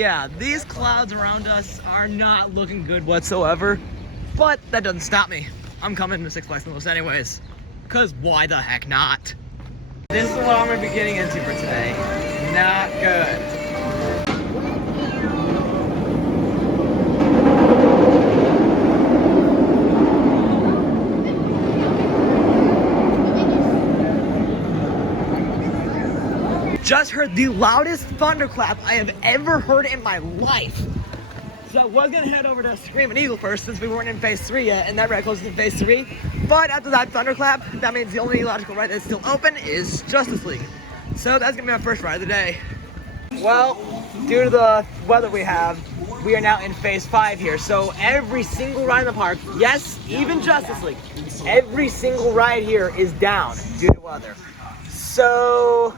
Yeah, these clouds around us are not looking good whatsoever, but that doesn't stop me. I'm coming to Six Flags St. Louis anyways, because why the heck not? This is what I'm going to be getting into for today. Not good. Just heard the loudest thunderclap I have ever heard in my life. So I was gonna head over to Screaming Eagle first since we weren't in phase 3 yet, and that ride closes in phase 3. But after that thunderclap, that means the only logical ride that's still open is Justice League. So that's gonna be my first ride of the day. Well, due to the weather we have, we are now in phase 5 here. So every single ride in the park, yes, even Justice League, every single ride here is down due to weather. So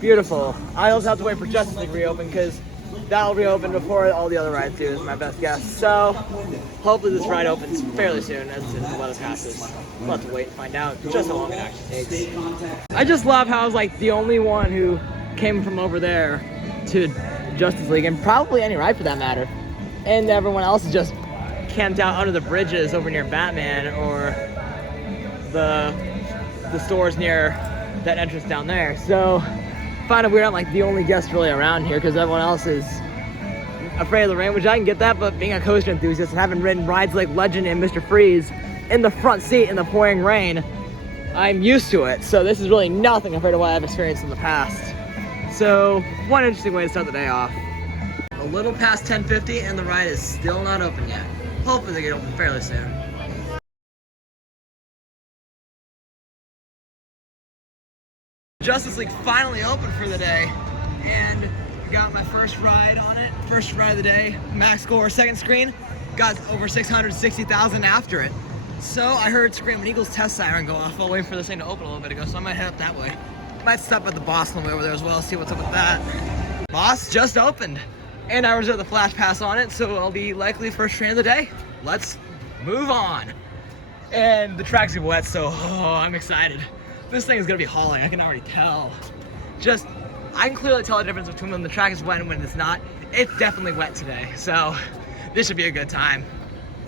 beautiful. I also have to wait for Justice League to reopen because that'll reopen before all the other rides do, is my best guess. So hopefully this ride opens fairly soon as soon as the weather passes. We'll have to wait and find out just how long it actually takes. I just love how I was like the only one who came from over there to Justice League, and probably any ride for that matter. And everyone else is just camped out under the bridges over near Batman or the stores near that entrance down there. So find it weird I'm like the only guest really around here because everyone else is afraid of the rain, which I can get that, but being a coaster enthusiast and having ridden rides like Legend and Mr. Freeze in the front seat in the pouring rain, I'm used to it. So this is really nothing compared to what I've experienced in the past. So one interesting way to start the day off. A little past 10:50 and the ride is still not open yet. Hopefully they get open fairly soon. Justice League finally opened for the day, and I got my first ride on it. First ride of the day, max score, second screen, got over 660,000 after it. So I heard Screaming Eagle's test siren go off while waiting for this thing to open a little bit ago, so I might head up that way. Might stop at the Boss on the way over there as well, see what's up with that. Boss just opened, and I reserved the flash pass on it, so it'll be likely first train of the day. Let's move on. And the track's gonna be wet, so I'm excited. This thing is gonna be hauling, I can already tell. I can clearly tell the difference between when the track is wet and when it's not. It's definitely wet today, so this should be a good time.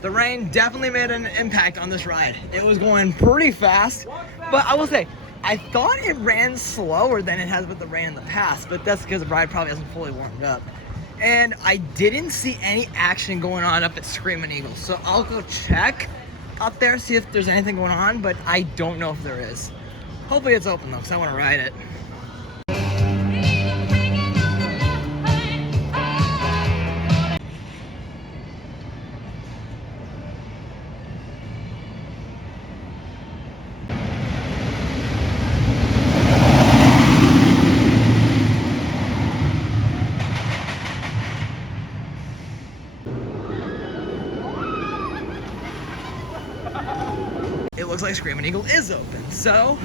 The rain definitely made an impact on this ride. It was going pretty fast, but I will say, I thought it ran slower than it has with the rain in the past, but that's because the ride probably hasn't fully warmed up. And I didn't see any action going on up at Screaming Eagle, so I'll go check up there, see if there's anything going on, but I don't know if there is. Hopefully it's open though, because I want to ride it. It looks like Screaming Eagle is open, so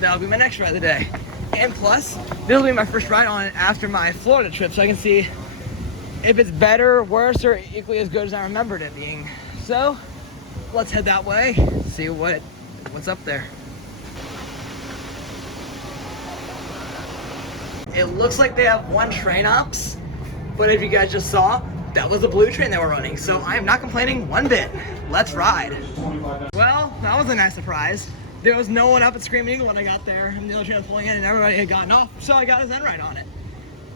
that'll be my next ride of the day. And plus, this will be my first ride on it after my Florida trip, so I can see if it's better, worse, or equally as good as I remembered it being. So let's head that way, see what's up there. It looks like they have one train ops, but if you guys just saw, that was the blue train they were running, so I am not complaining one bit. Let's ride. Well, that was a nice surprise. There was no one up at Screaming Eagle when I got there, and the other train was pulling in and everybody had gotten off, so I got a Zen ride on it.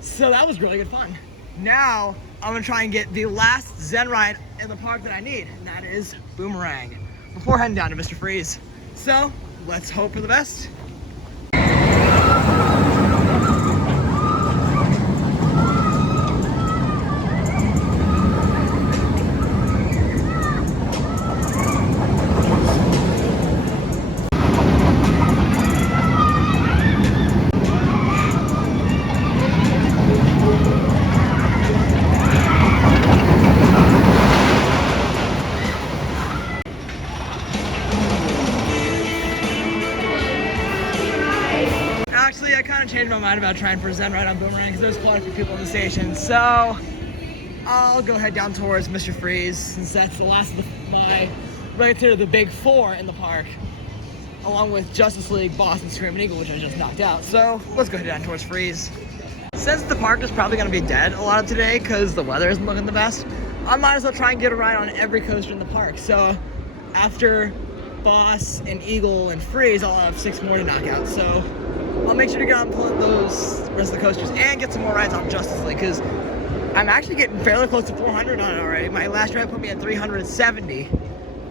So that was really good fun. Now, I'm gonna try and get the last Zen ride in the park that I need, and that is Boomerang, before heading down to Mr. Freeze. So, let's hope for the best. Actually, I kind of changed my mind about trying for a Zen ride on Boomerang because there's quite a few people in the station. So I'll go head down towards Mr. Freeze since that's the last of my right there, the big four in the park, along with Justice League, Boss, and Screaming Eagle, which I just knocked out. So let's go head down towards Freeze. since the park is probably going to be dead a lot of today because the weather isn't looking the best, I might as well try and get a ride on every coaster in the park. So after Boss and Eagle and Freeze, I'll have 6 more to knock out. So I'll make sure to get on those rest of the coasters and get some more rides on Justice League because I'm actually getting fairly close to 400 on it already. My last ride put me at 370,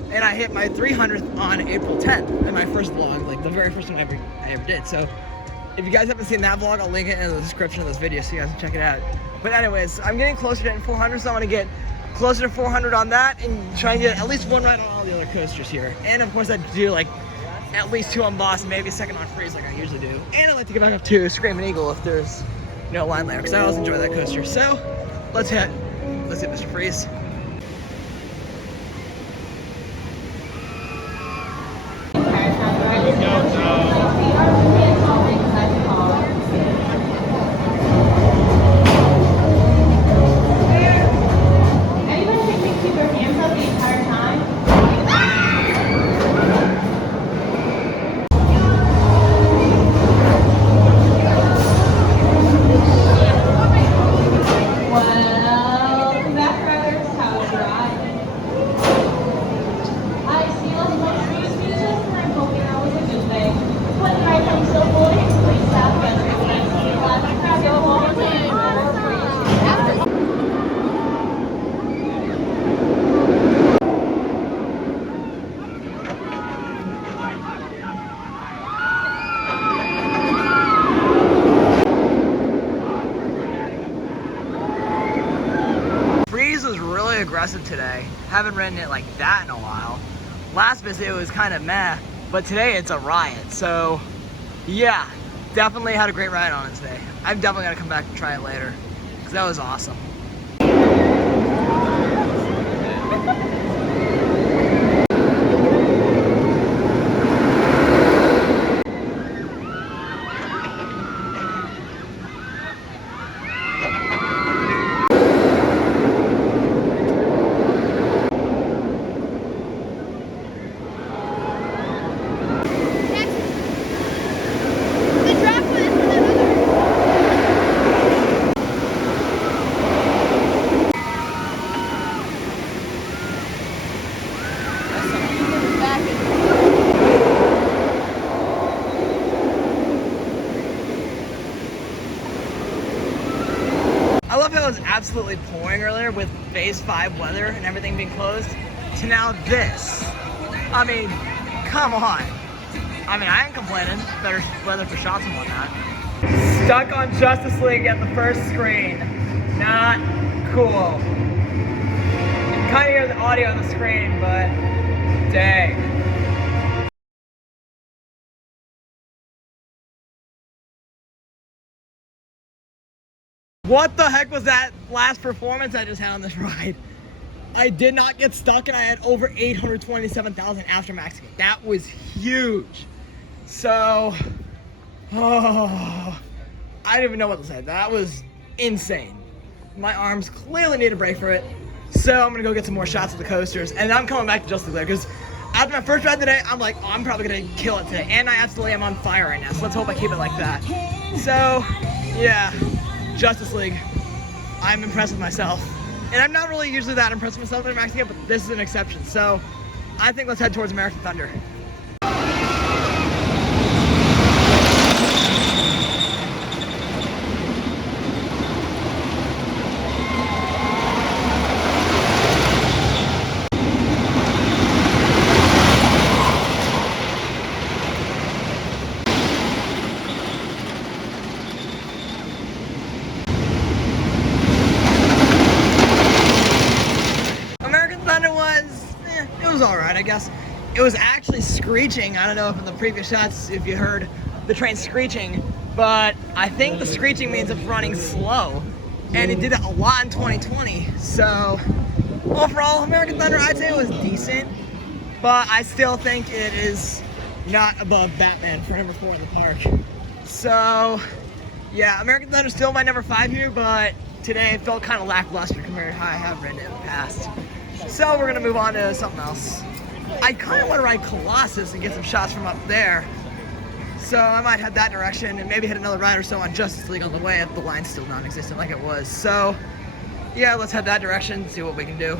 and I hit my 300th on April 10th in my first vlog, like the very first one I ever did. So if you guys haven't seen that vlog, I'll link it in the description of this video so you guys can check it out. But anyways, I'm getting closer to 400, so I want to get closer to 400 on that and try and get at least 1 ride on all the other coasters here. And of course I do like at least 2 on Boss, maybe a 2nd on Freeze like I usually do. And I'd like to get back up to Screaming Eagle if there's no line there, because I always enjoy that coaster. So let's hit Mr. Freeze. Aggressive today. Haven't ridden it like that in a while. Last visit it was kind of meh, but today it's a riot. So yeah, definitely had a great ride on it today. I'm definitely gonna come back and try it later because that was awesome. I love how it was absolutely pouring earlier with phase 5 weather and everything being closed to now this. I mean, come on. I mean, I ain't complaining. Better weather for shots and whatnot. Stuck on Justice League at the first screen. Not cool. You can kind of hear the audio on the screen, but dang. What the heck was that last performance I just had on this ride? I did not get stuck and I had over 827,000 after maxing it. That was huge. So, I don't even know what to say. That was insane. My arms clearly need a break for it. So I'm gonna go get some more shots of the coasters and I'm coming back to Justice League because after my first ride today, I'm like, oh, I'm probably gonna kill it today. And I absolutely am on fire right now. So let's hope I keep it like that. So, yeah. Justice League, I'm impressed with myself. And I'm not really usually that impressed with myself in maxing it, but this is an exception. So I think let's head towards American Thunder. Alright, I guess. It was actually screeching. I don't know if in the previous shots if you heard the train screeching, but I think the screeching means it's running slow, and it did it a lot in 2020. So overall, American Thunder, I'd say it was decent, but I still think it is not above Batman for number 4 in the park. So yeah, American Thunder is still my number 5 here, but today it felt kind of lackluster compared to how I have ridden it in the past. So we're gonna move on to something else. I kind of want to ride Colossus and get some shots from up there. So I might head that direction and maybe hit another ride or so on Justice League on the way if the line's still non-existent like it was. So yeah, let's head that direction, see what we can do.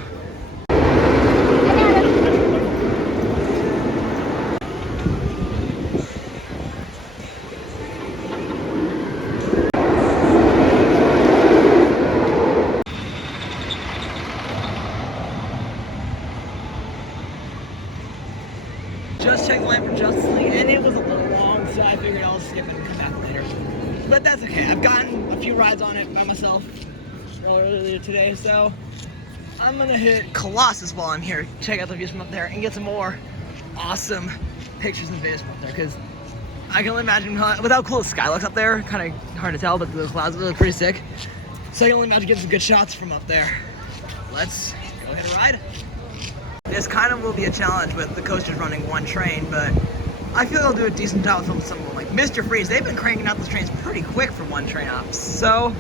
Just checked the line for Justice League, and it was a little long, so I figured I'll skip it and come back later. But that's okay. I've gotten a few rides on it by myself earlier today, so I'm gonna hit Colossus while I'm here, check out the views from up there, and get some more awesome pictures and videos from up there, because I can only imagine with how cool the sky looks up there. Kind of hard to tell, but the clouds look pretty sick. So I can only imagine getting some good shots from up there. Let's go hit a ride. This kind of will be a challenge with the coasters running one train, but I feel they'll do a decent job with some of them. Like Mr. Freeze, they've been cranking out the trains pretty quick for one train ops. So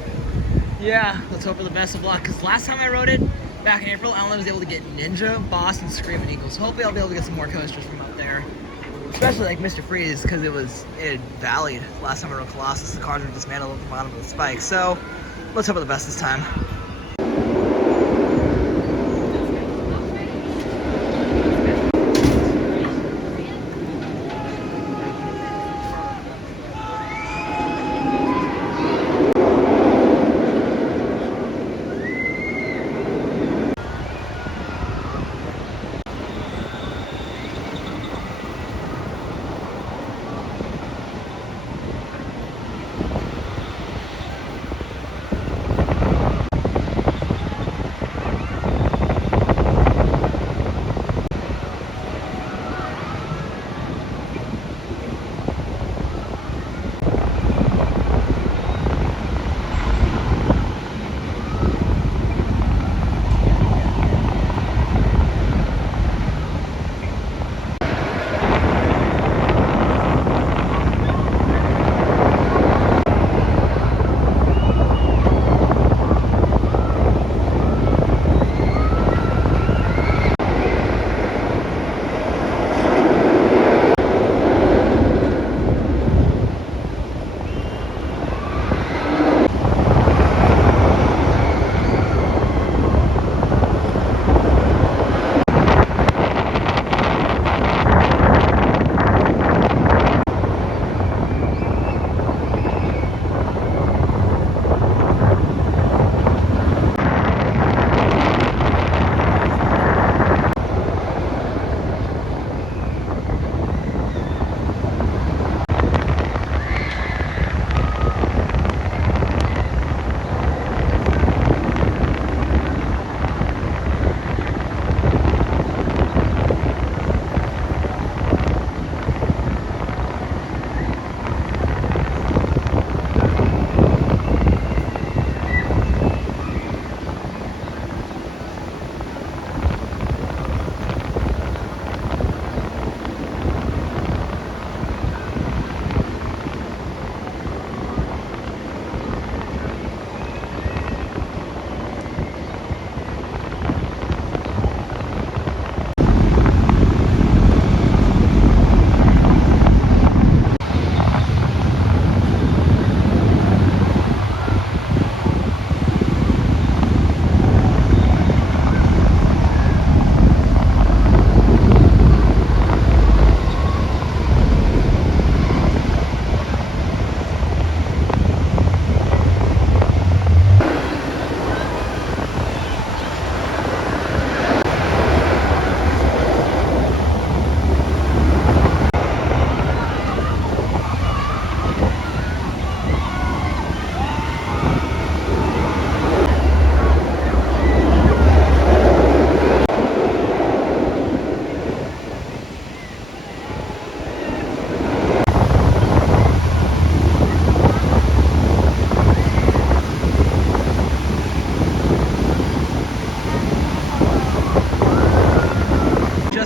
yeah, let's hope for the best of luck, because last time I rode it, back in April, I only was able to get Ninja, Boss, and Screaming Eagles. So hopefully I'll be able to get some more coasters from up there. Especially like Mr. Freeze, because it valleyed last time I rode Colossus. The cars were dismantled at the bottom of the spike. So let's hope for the best this time.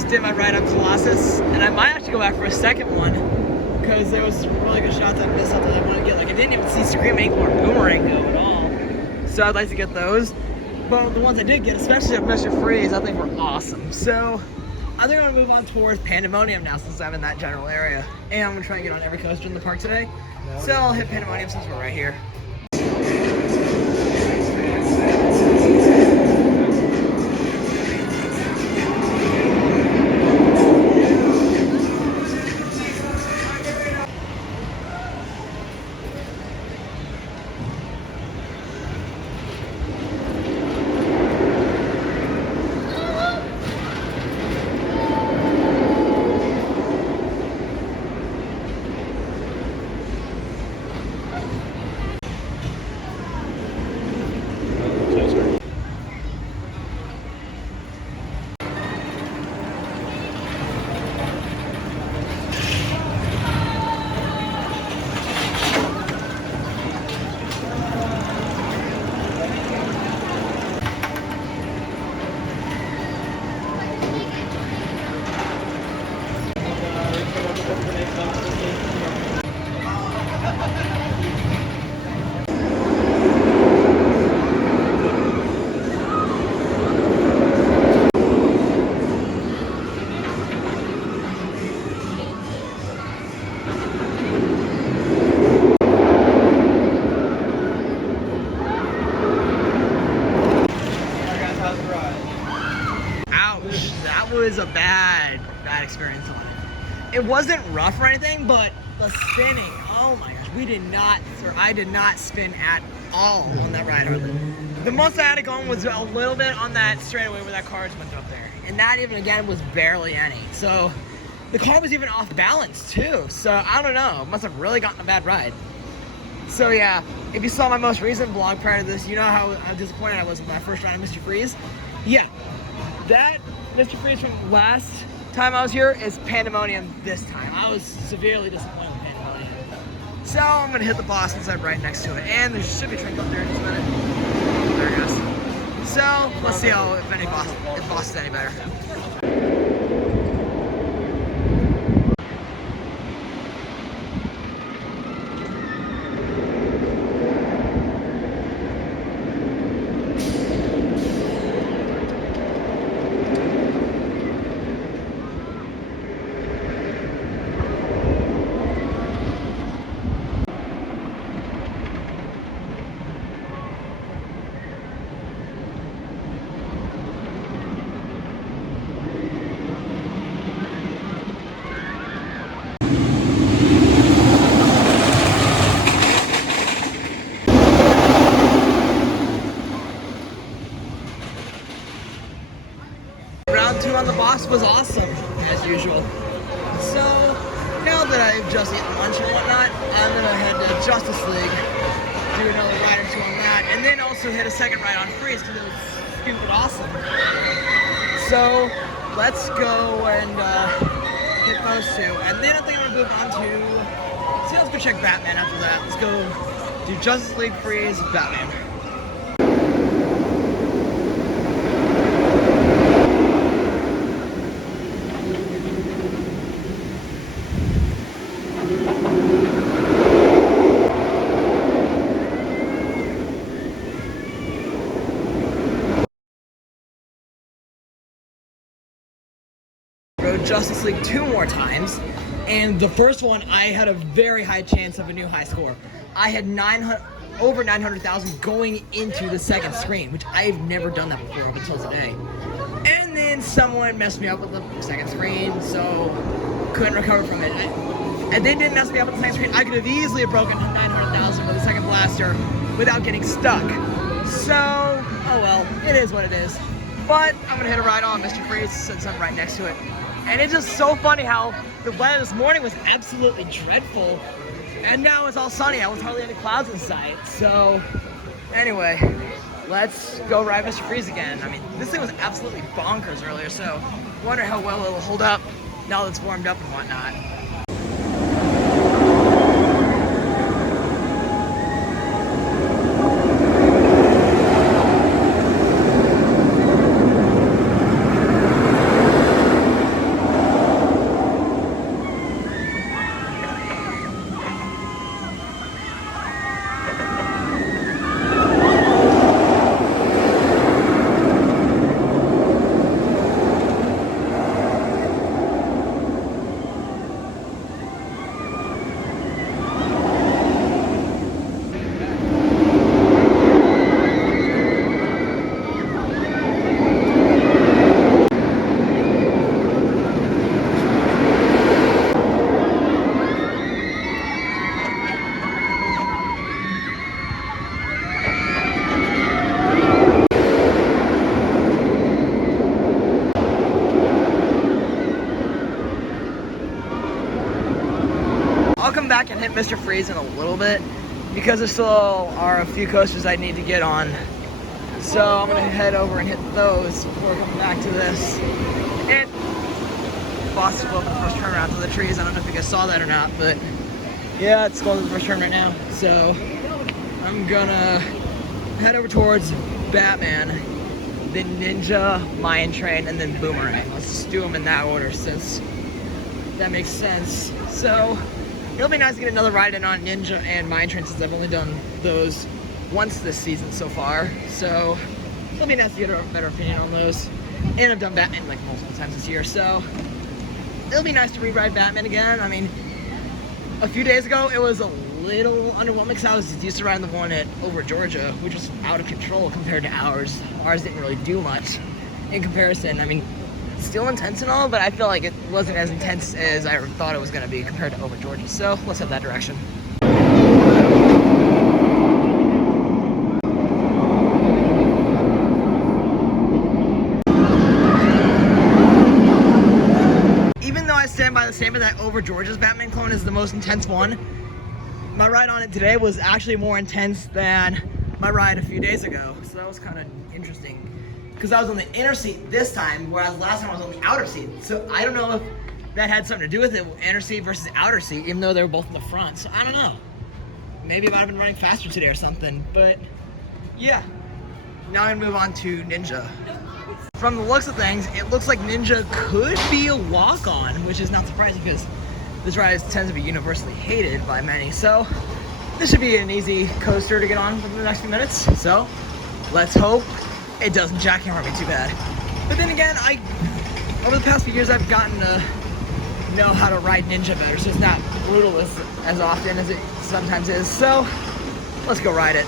Did my ride on Colossus, and I might actually go back for a second one because there was some really good shots I missed out that I want to get. Like I didn't even see Screaming Eagle or Boomerang go at all, so I'd like to get those. But the ones I did get, especially of Mr. Freeze, I think were awesome. So I think I'm gonna move on towards Pandemonium now since I'm in that general area. And I'm gonna try and get on every coaster in the park today. So I'll hit Pandemonium since we're right here. Ouch, that was a bad experience on it. It wasn't rough or anything, but the spinning, oh my gosh, I did not spin at all on that ride hardly. The most I had it going was a little bit on that straightaway where that car just went up there. And that even again was barely any. So the car was even off balance too. So I don't know, it must have really gotten a bad ride. So yeah, if you saw my most recent vlog prior to this, you know how disappointed I was with my first ride of Mr. Freeze. Yeah, that Mr. Freeze from last time I was here is Pandemonium this time. I was severely disappointed with Pandemonium. So I'm gonna hit the Boston side right next to it. And there should be a train up there in just a minute. There it goes. So let's see if Boston's any better. Round 2 on the box was awesome, as usual. So, now that I've just eaten lunch and whatnot, I'm gonna head to Justice League, do another ride or two on that, and then also hit a second ride on Freeze because it was stupid awesome. So, let's go and hit those two, and then I think I'm gonna move on to, let's go check Batman after that. Let's go do Justice League, Freeze, Batman. Justice League 2 more times, and the first one I had a very high chance of a new high score. I had over 900,000 going into the second screen, which I've never done that before up until today. And then someone messed me up with the second screen, so couldn't recover from it. And they didn't mess me up with the second screen. I could have easily have broken 900,000 with the second blaster without getting stuck. So, oh well, it is what it is. But I'm gonna hit a ride on Mr. Freeze since I'm right next to it. And it's just so funny how the weather this morning was absolutely dreadful, and now it's all sunny. I was hardly any clouds in sight. So, anyway, let's go ride Mr. Freeze again. I mean, this thing was absolutely bonkers earlier, so I wonder how well it'll hold up now that it's warmed up and whatnot. come back and hit Mr. Freeze in a little bit because there still are a few coasters I need to get on. So I'm gonna head over and hit those before coming back to this. And Boston flew up the first turn around to the trees. I don't know if you guys saw that or not, but yeah, it's going to the first turn right now. So I'm gonna head over towards Batman, then Ninja, Mine Train, and then Boomerang. Let's just do them in that order since that makes sense. So it'll be nice to get another ride in on Ninja and Mine Train since I've only done those once this season so far. So it'll be nice to get a better opinion on those. And I've done Batman like multiple times this year, so it'll be nice to re-ride Batman again. I mean, a few days ago it was a little underwhelming because I was used to riding the one at over Georgia, which was out of control compared to ours. Ours didn't really do much in comparison. I mean, still intense and all, but I feel like it wasn't as intense as I thought it was going to be compared to over Georgia. So let's head that direction. Even though I stand by the statement that over Georgia's Batman clone is the most intense one, my ride on it today was actually more intense than my ride a few days ago. So that was kind of interesting because I was on the inner seat this time, whereas last time I was on the outer seat. So I don't know if that had something to do with it, inner seat versus outer seat, even though they were both in the front. So I don't know. Maybe I might have been running faster today or something, but yeah. Now I'm gonna move on to Ninja. From the looks of things, it looks like Ninja could be a walk-on, which is not surprising because this ride tends to be universally hated by many. So this should be an easy coaster to get on for the next few minutes. So let's hope it doesn't jackhammer me too bad. But then again, over the past few years, I've gotten to know how to ride Ninja better, so it's not brutal as often as it sometimes is. So let's go ride it.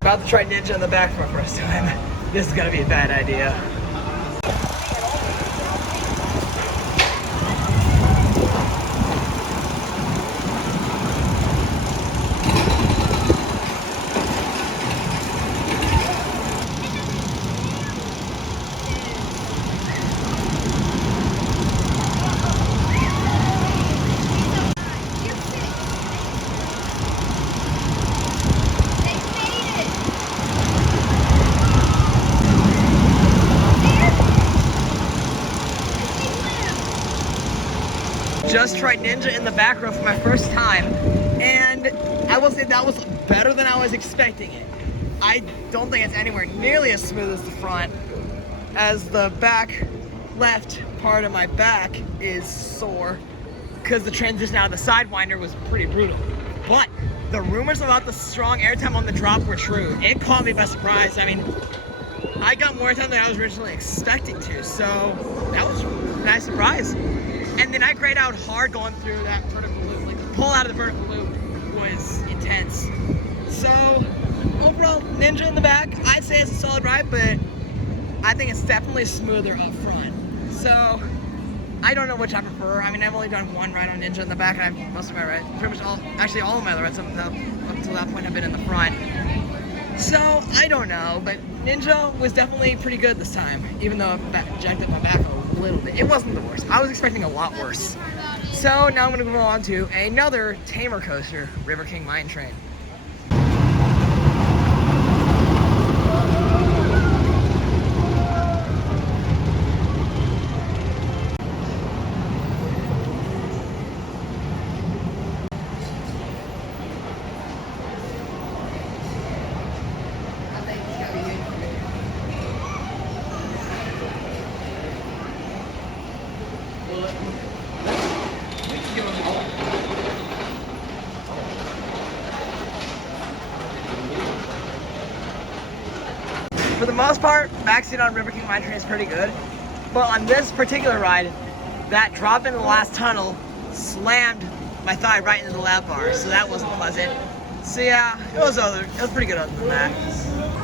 About to try Ninja in the back for my first time. This is gonna be a bad idea. Just tried Ninja in the back row for my first time, and I will say that was better than I was expecting it. I don't think it's anywhere nearly as smooth as the front, as the back left part of my back is sore because the transition out of the Sidewinder was pretty brutal. But the rumors about the strong airtime on the drop were true. It caught me by surprise. I mean, I got more time than I was originally expecting to, so that was a nice surprise. And then I grayed out hard going through that vertical loop. Like the pull out of the vertical loop was intense. So overall, Ninja in the back, I'd say it's a solid ride, but I think it's definitely smoother up front. So I don't know which I prefer. I mean, I've only done one ride on Ninja in the back, and most of my rides, pretty much all of my rides up until that point have been in the front. So I don't know, but Ninja was definitely pretty good this time, even though it jacked up my back a little bit. It wasn't the worst. I was expecting a lot worse. So now I'm going to go on to another tamer coaster, River King Mine Train. For the most part, backseat on River King Mine Train is pretty good. But on this particular ride, that drop into the last tunnel slammed my thigh right into the lap bar, so that wasn't pleasant. So yeah, it was pretty good other than that.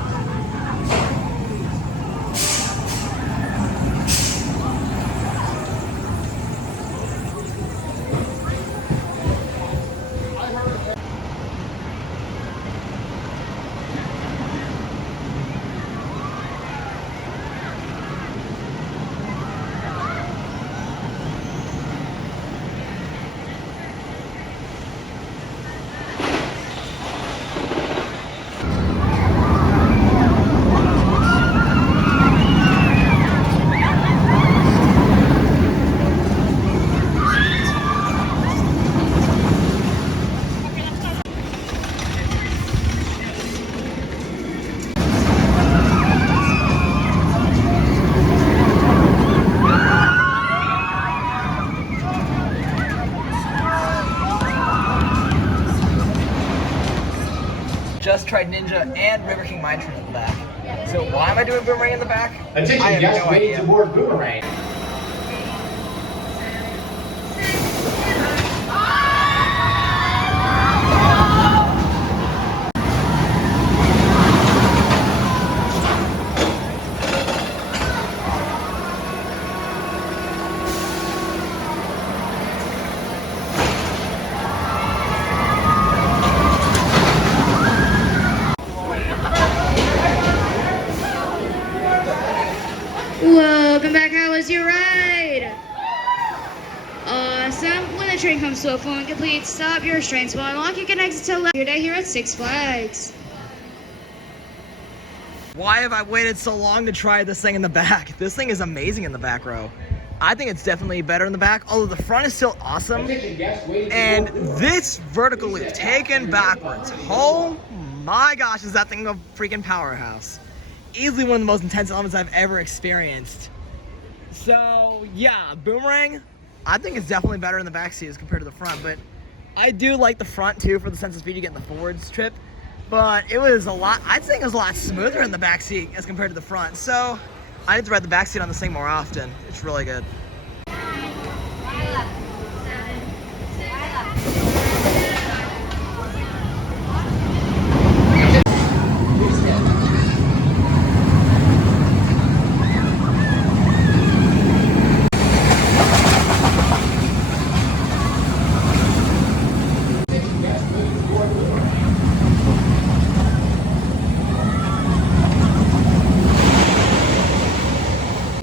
just tried Ninja and River King Mine Train in the back. So why am I doing Boomerang in the back? Attention, I have guests no waiting idea. to board Boomerang. Welcome back. How was your ride? Awesome. When the train comes to a full and complete stop, your train will unlock. You can exit to left your day here at Six Flags. Why have I waited so long to try this thing in the back? This thing is amazing in the back row. I think it's definitely better in the back, although the front is still awesome. And this vertical loop taken backwards, oh my gosh, is that thing a freaking powerhouse. Easily one of the most intense elements I've ever experienced. So yeah, Boomerang, I think it's definitely better in the back seat as compared to the front, but I do like the front too for the sense of speed you get in the forwards trip. But it was a lot, I think it was a lot smoother in the back seat as compared to the front. So I need to ride the back seat on this thing more often. It's really good.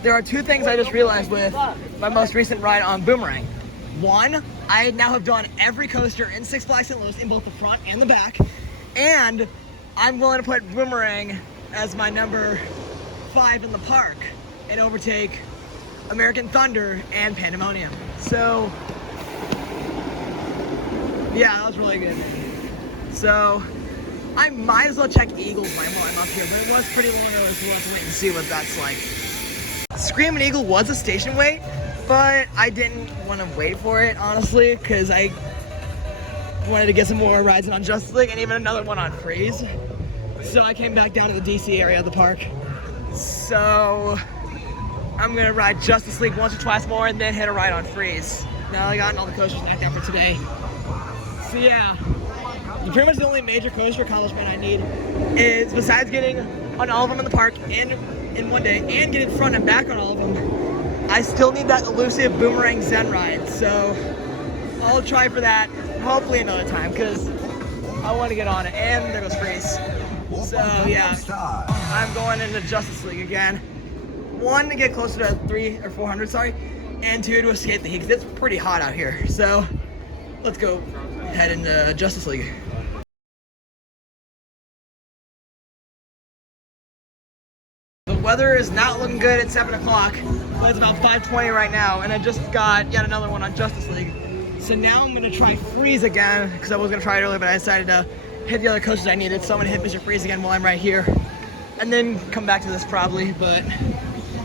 There are two things I just realized with my most recent ride on Boomerang. One, I now have done every coaster in Six Flags St. Louis in both the front and the back. And I'm willing to put Boomerang as my number 5 in the park and overtake American Thunder and Pandemonium. So, yeah, that was really good. So, I might as well check Eagle's line while I'm up here, but it was pretty long early, so we'll have to wait and see what that's like. Screamin' Eagle was a station wait, but I didn't want to wait for it, honestly, because I wanted to get some more rides in on Justice League and even another one on Freeze. So I came back down to the DC area of the park. So I'm going to ride Justice League once or twice more and then hit a ride on Freeze. Now I gotten all the coasters knocked out for today. So yeah, pretty much the only major coaster accomplishment I need is, besides getting on all of them in the park and in one day and getting front and back on all of them, I still need that elusive Boomerang Zen ride. So I'll try for that hopefully another time because I want to get on it. And there goes Freeze. So yeah, I'm going into Justice League again. 1, to get closer to 300 or 400, sorry, and 2, to escape the heat because it's pretty hot out here. So let's go head into Justice League. The weather is not looking good at 7 o'clock, but it's about 5:20 right now, and I just got yet another one on Justice League. So now I'm gonna try Freeze again, because I was gonna try it earlier, but I decided to hit the other coasters I needed, so I'm gonna hit Mr. Freeze again while I'm right here, and then come back to this probably, but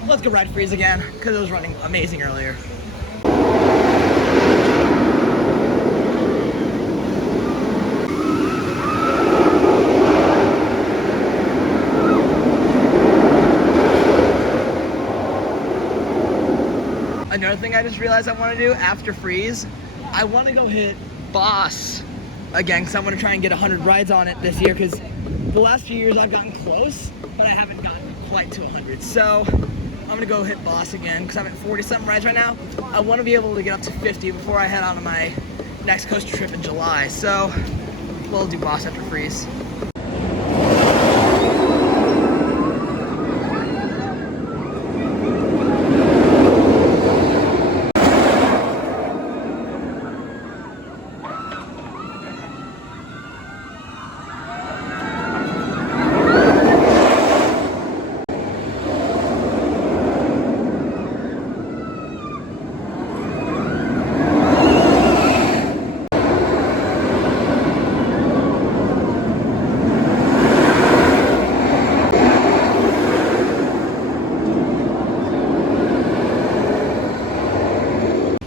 let's go ride Freeze again, because it was running amazing earlier. Another thing I just realized I want to do after Freeze, I want to go hit Boss again, because I want to try and get 100 rides on it this year, because the last few years I've gotten close, but I haven't gotten quite to 100. So I'm going to go hit Boss again, because I'm at 40-something rides right now. I want to be able to get up to 50 before I head on to my next coaster trip in July. So we'll do Boss after Freeze.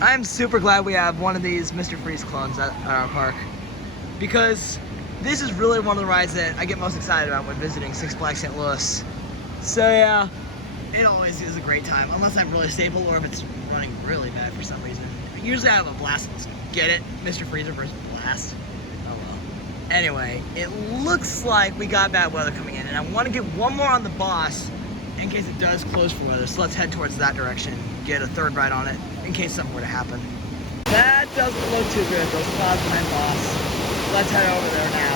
I'm super glad we have one of these Mr. Freeze clones at our park, because this is really one of the rides that I get most excited about when visiting Six Flags St. Louis. So yeah, it always is a great time, unless I'm really stable or if it's running really bad for some reason. Usually I have a blast. Get it? Mr. Freezer versus Blast. Oh well. Anyway, it looks like we got bad weather coming in, and I want to get one more on the boss in case it does close for weather. So let's head towards that direction, get a third ride on it in case something were to happen. That doesn't look too good, those clouds behind boss. Let's head over there now.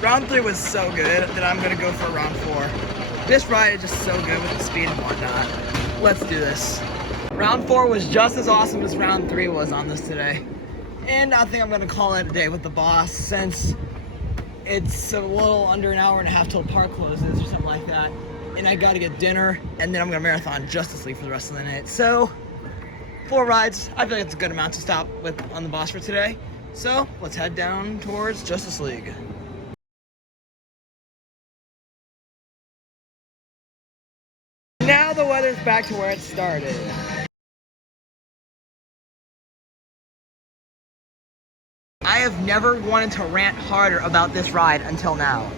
Round 3 was so good that I'm gonna go for round 4. This ride is just so good with the speed and whatnot. Let's do this. Round 4 was just as awesome as round 3 was on this today. And I think I'm gonna call it a day with the boss since it's a little under an hour and a half till park closes or something like that. And I gotta get dinner, and then I'm gonna marathon Justice League for the rest of the night. So, 4 rides, I feel like it's a good amount to stop with on the boss for today. So, let's head down towards Justice League. Now the weather's back to where it started. I have never wanted to rant harder about this ride until now.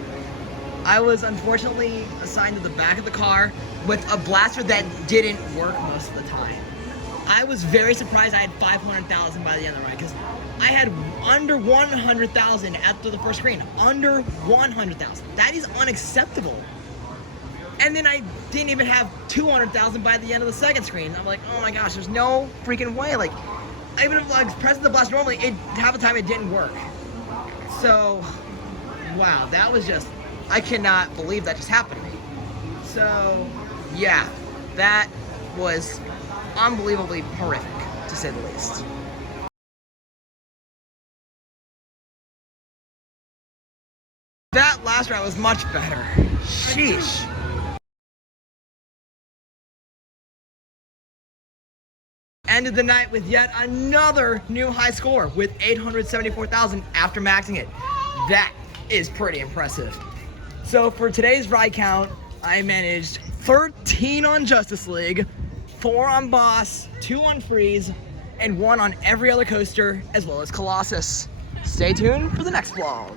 I was unfortunately assigned to the back of the car with a blaster that didn't work most of the time. I was very surprised I had 500,000 by the end of the ride because I had under 100,000 after the first screen. Under 100,000. That is unacceptable. And then I didn't even have 200,000 by the end of the second screen. I'm like, oh my gosh, there's no freaking way. Like, even if I was pressing the blast normally, half the time it didn't work. So, wow, that was just, I cannot believe that just happened to me. So, yeah, that was unbelievably horrific, to say the least. That last round was much better. Sheesh. Ended the night with yet another new high score with 874,000 after maxing it. That is pretty impressive. So for today's ride count, I managed 13 on Justice League, 4 on Boss, 2 on Freeze, and 1 on every other coaster, as well as Colossus. Stay tuned for the next vlog.